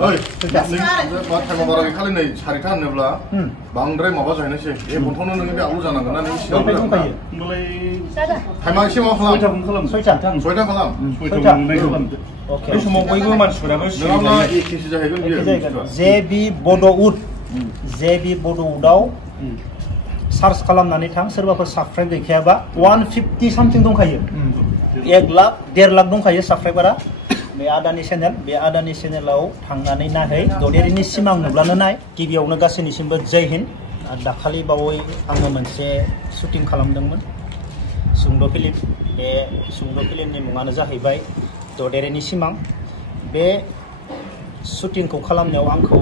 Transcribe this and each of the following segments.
ओइ मा टाइमाव बारा खालि नै 4टा होनोब्ला बांद्राय माबा जाहैनोसै ए बन्थावनो नोङो बे आलु जानांगोन ना नों सिगां दंखायो होमबालाय टाइमा एसे मा खालाम 6टा खालाम 6टा खालामदो बे समाव बयबो मानसिफोराबो नङाब्ला एखेसो जाहैगोन बियो जेबि बड'वुड जेबि बड'वुडआव सार्च खालामनानै थां सोरबाफोर साबस्क्राइब गैखायाबा 150 सामथिं दंखायो 1 लाख 1.5 लाख दंखायो साबस्क्राइबारा बे आदानि चेनेलाव थांनानै नाहै ददेरेनि सिमां नुब्लानो नाय गिबियावनो गासैनिसिमबो जय हिन्द दाखालि बावै आङो मोनसे शुटिं खालामदोंमोन सुंद' फिल्म बे सुंद' फिल्मनि मुङानो जाहैबाय ददेरेनि सिमां बे शुटिंखौ खालामनायाव आंखौ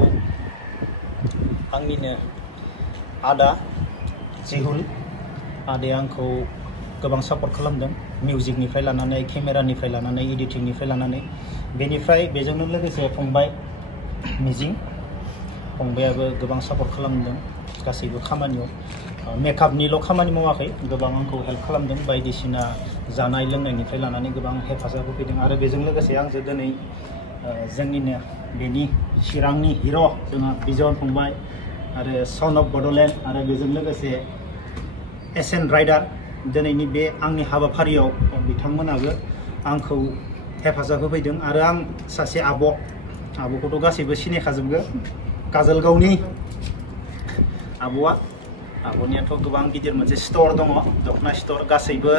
आंनिनो आदा जिहुल आदाया आंखौ गोबां सापर्ट खालामदों मिउजिकनिफ्राय लानानै केमेरानिफ्राय लानानै एडिटिंनिफ्राय लानानै बेनिफ्राय बेजोंनो लोगोसे फंबाय मिजिं फंबायाबो गोबां सापर्ट खालामदों गासैबो खामानियाव मेकआपनिल' खामानि मावाखै गोबां आंखौ हेल्प खालामदों बायदिसिना जानाय लोंनायनिफ्राय लानानै गोबां हेफाजाब होफैदों आरो बेजों लोगोसे आंजों दिनै जोंनिनो बेनि चिरांनि हिर' जोंहा बिजन फंबाय आरो सन अफ बड'लेण्ड आरो बेजों लोगोसे एसएन राइडार दिनैनि बे आंनि हाबाफारियाव बिथांमोनाबो आंखौ हेफाजाब होफैदों आरो आं सासे आब'खौथ' गासैबो सिनायखाजोबगो काजलगावनि आब'नियाथ' गोबां गिदिर मोनसे स्ट'र दङ दखना स्ट'र गासैबो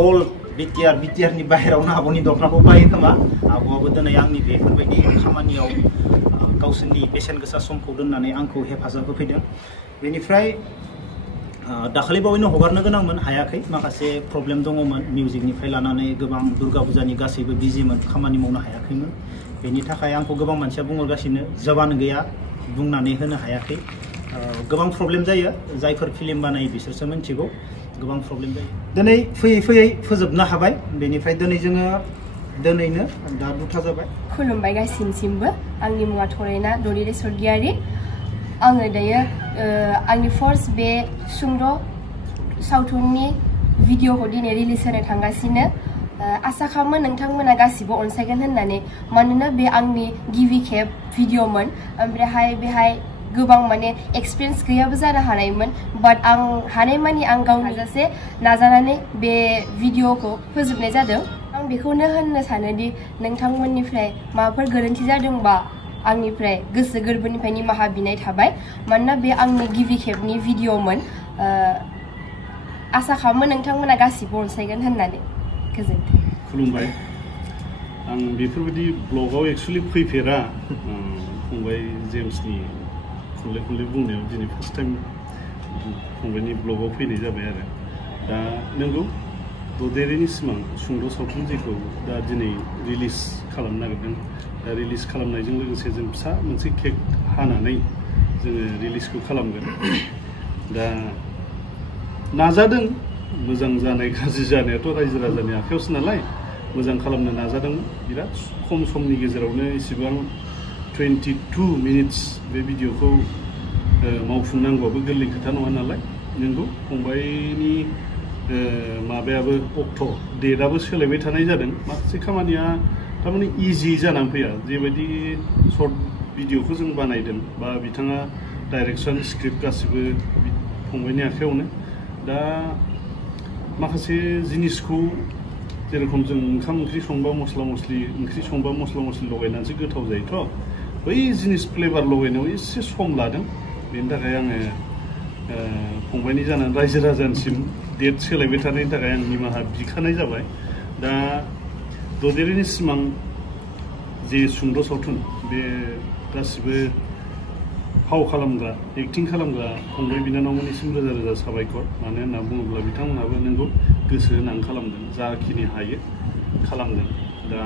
अल बिटिआरनि बाहेरावनो आब'नि दखनाखौ बायो खोमा आब'आबो दिनै आंनि बेफोरबायदि खामानियाव गावसोरनि बेसेन गोसा समखौ दोननानै आंखौ हेफाजाब होफैदों बेनिफ्राय दाखालि बावैनो हगारनो गोनांमोन हायाखै माखासे प्रब्लेम दङमोन मिउजिकनिफ्राय लानानै गोबां दुर्गा फुजानि गासैबो बिजिमोन खामानि मावनो हायाखैमोन बेनि थाखाय आंखौ गोबां मानसिया बुंहरगासिनो जबान गैया बुंनानै होनो हायाखै गोबां प्रब्लेम जायो जायफोर फिल्म बानायो बिसोरसो मिथिगौ गोबां प्रब्लेम जायो दिनै फैयै फोजोबनो हाबाय बेनिफ्राय दिनैनो दा 2था जाबाय खुलुमबाय गासिनिसिमबो आंनि मुङा थरेना ददेरे सरगियारि आङो दायो आंनि फार्स्ट बे सुंद' सावथुननि भिडिअखौ दिनै रिलिज होनो थांगासिनो आसा खालामो नोंथांमोना गासिबो अनसायगोन होननानै मानोना बे आंनि गिबि खेब भिडिअमोन ओमफ्रायहाय बेहाय गोबां माने एक्सपिरियेन्स गैयाबो जानो हानायमोन बाट आं हानायमानि आं गाव हाजासे नाजानानै बे भिडिअखौ फोजोबनाय जादों आं बेखौनो होननो सानोदि नोंथांमोननिफ्राय माबाफोर गोरोन्थि जादोंबा आंनिफ्राय गोसो गोरबोनिफ्राय निमाहा बिनाय थाबाय मानोना बे आंनि गिबि खेबनि भिडिअमोन आसा खालामो नोंथांमोना गासिबो अनसायगोन होननानै गोजोन्थों खुलुमबाय आं बेफोरबायदि ब्लगाव एक्चुअली फैफेरा फंबाय जेम्सनि खनले बुंनायाव दिनै फार्स्ट टाइम फंबायनि ब्लगाव फैनाय जाबाय आरो दा नंगौ ददेरेनि सिमां सुंद' सावथुन जेखौ दा दिनै रिलिज खालामनो नागिरदों दा रिलिज खालामनायजों लोगोसे जों फिसा मोनसे केक हानानै जोङो रिलिजखौ खालामगोन दा नाजादों मोजां जानाय गाज्रि जानायाथ' रायजो राजानि आखायावसो नालाय मोजां खालामनो नाजादोंमोन बिराद खम समनि गेजेरावनो इसेबां 22 मिनिट्स बे भिडिअखौ मावफुंनांगौआबो गोरलै खोथा नङा नालाय नंगौ फंबायनि माबायाबो अक्ट' डेटआबो सोलायबाय थानाय जादों माखासे खामानिया थारमाने इजि जानानै फैया जेबायदि सर्ट भिडिअखौ जों बानायदों बा बिथाङा डाइरेक्सन स्क्रिप्ट गासिबो फंबायनि आखायावनो दा माखासे जिनिसखौ जेरखम जों ओंखाम ओंख्रि संबा मस्ला मस्लि लगायनानैसो गोथाव जायोथ' बै जिनिस फ्लेभार लगायनायाव एसे सम लादों बेनि थाखाय आङो फंबायनि जानानै रायजो राजानिसिम डेट सोलायबाय थानायनि थाखाय आं निमाहा बिखानाय जाबाय दा ददेरेनि सिमां जे सुंद' सावथुन बे गासिबो फाव खालामग्रा एक्टिं खालामग्रा फंबाय बिनानावमोननिसिम रोजा रोजा साबायखर मानो होनना बुङोब्ला बिथांमोनहाबो नोंगौ गोसो होनानै खालामदों जाखिनि हायो खालामदों दा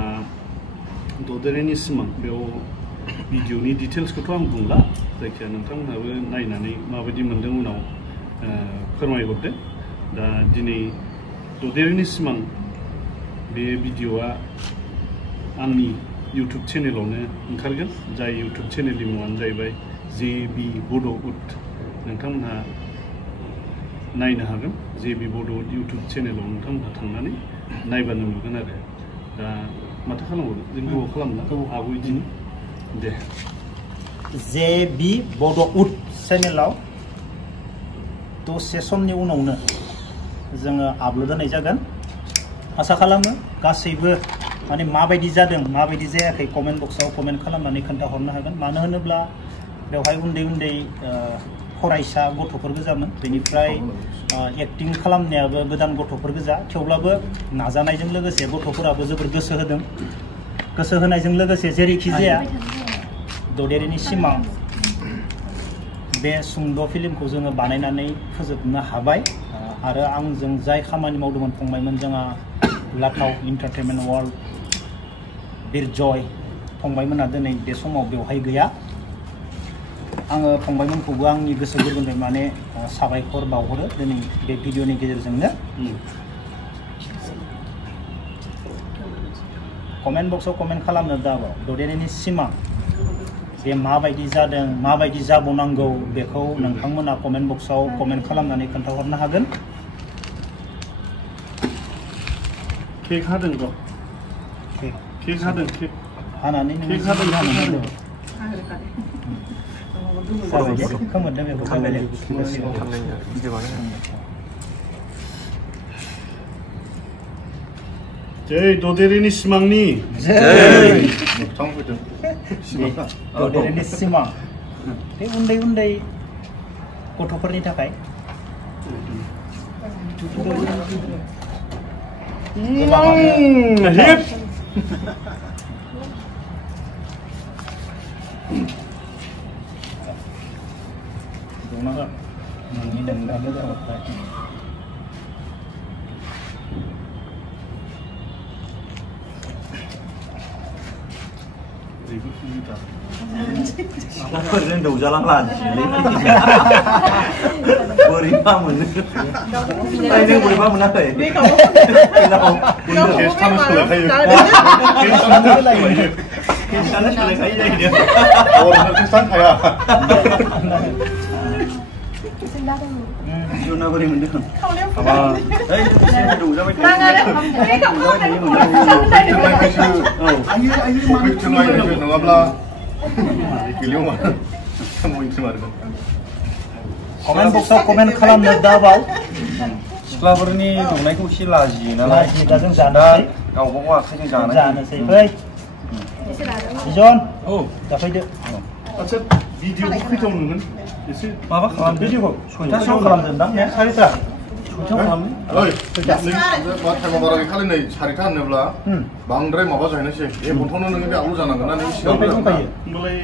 ददेरेनि सिमां बेयाव भिडिअनि डिटेल्सखौथ' आं बुंला जायखिया नोंथांमोनहाबो नायनानै माबायदि मोन्दों उनाव फोरमायहरदो दा दिनै ददेरेनि सिमां बे भिडिअआ आंनि इउटुब चेनेलावनो ओंखारगोन जाय इउटुब चेनेलनि मुङानो जाहैबाय जेबि बड'वुड नोंथांमोनहा नायनो हागोन जेबि बड'वुड इउटुब चेनेलाव नोंथांमोनहा थांनानै नायबानो नुगोन आरो दा माथो खालामहरनो जों गोबाव खालामला आगु बिदिनो दे JB BODOWOOD चेनेलाव दसे समनि उनावनो जोङो आपल'ड होनाय जागोन आसा खालामो गासैबो माने माबायदि जादों माबायदि जायाखै कमेन्ट बक्सआव कमेन्ट खालामनानै खोन्थाहरनो हागोन मानो होनोब्ला बेवहाय उन्दै उन्दै फरायसा गथ'फोर गोजामोन बेनिफ्राय एक्टिं खालामनायाबो गोदान गथ'फोर गोजा थेवब्लाबो नाजानायजों लोगोसे गथ'फोराबो जोबोर गोसो होदों गोसो होनायजों लोगोसे जेरैखि जाया ददेरेनि सिमां बे सुंद' फिल्मखौ जोङो बानायनानै फोजोबनो हाबाय आरो आंजों जाय खामानि मावदोंमोन फंबायमोन जोंहा लाथाव एन्टारटेनमेन्ट वर्ल्ड बिरजय फंबायमोना दिनै बे समाव बेवहाय गैया आङो फंबायमोनखौबो आंनि गोसो गोरबोनिफ्राय माने साबायखर बावहरो दिनै बे भिडिअनि गेजेरजोंनो कमेन्ट बक्सआव कमेन्ट खालामनो दाबाव ददेरेनि सिमां बे माबायदि जादों माबायदि जाबावनांगौ बेखौ नोंथांमोना कमेन्ट बक्सआव कमेन्ट खालामनानै खोन्थाहरनो हागोन केक हादों र' केक हादों केक हानानै केक हादों हादों खोमोरदों बेखौ जै ददेरेनि सिमांनि ददेरेनि सिमां बे उन्दै उन्दै गथ'फोरनि थाखाय हिट फोरजों दौजालांला बोरैबा मोनो नों बोरैबा मोनाखै जुना बोरै मोनदों दौजाबाय नङाब्ला कमेन्ट बक्सआव कमेन्ट खालामनो दाबाव सिख्लाफोरनि दौनायखौ एसे लाजियो नालाय जों जानोसै गावबा गाव आखाइजों जानोसै फै बिजन औ जाफैदो आच्छा भिडिअखौ खैथाव नुगोन एसे माबा खालाम भिडिअखौ 6थासोआव खालामदों ने 4टा 6थायाव खालामनो टाइमाव बारा गैखालै नै 4टा होनोब्ला बांद्राय माबा जाहैनोसै बे बन्थावनो नोङो बे आपल'ड जानांगोन ना नों सिगां दंखायो होमबालाय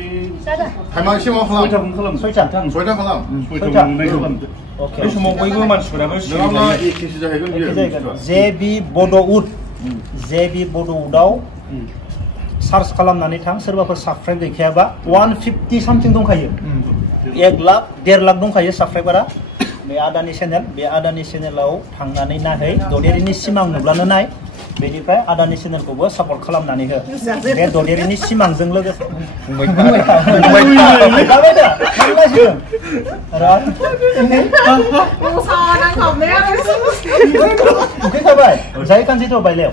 टाइमा एसे माबा खालाम 6टा 6टा खालाम अके बे समाव बयबो मानसिफोराबो नङाब्ला एखेसो जाहैगोन बियो JB BODOWOOD JB BODOWOODआव सार्च खालामनानै थां सोरबाफोर साबस्क्राइब गैखायाबा 150 सामथिं दंखायो 1 लाख 1.5 लाख दंखायो साबस्क्राइबारा बे आदानि चेनेलाव थांनानै नाहै ददेरेनि सिमां नुब्लानो नाय बेनिफ्राय आदानि चेनेलखौबो सापर्ट खालामनानै हो बे ददेरेनि सिमांजों लोगोसे उखैखाबाय जाय खानसेथ' बायलायाव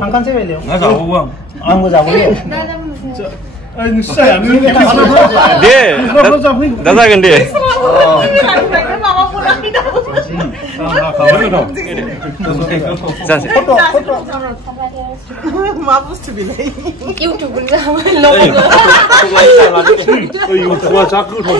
थांखानसै बायलायाव आंबो जाबोयो दे दा जागोन दे मा बुस्थु बेलाय इउटुबखौनो जाबाय इउटुबा जा गोथाव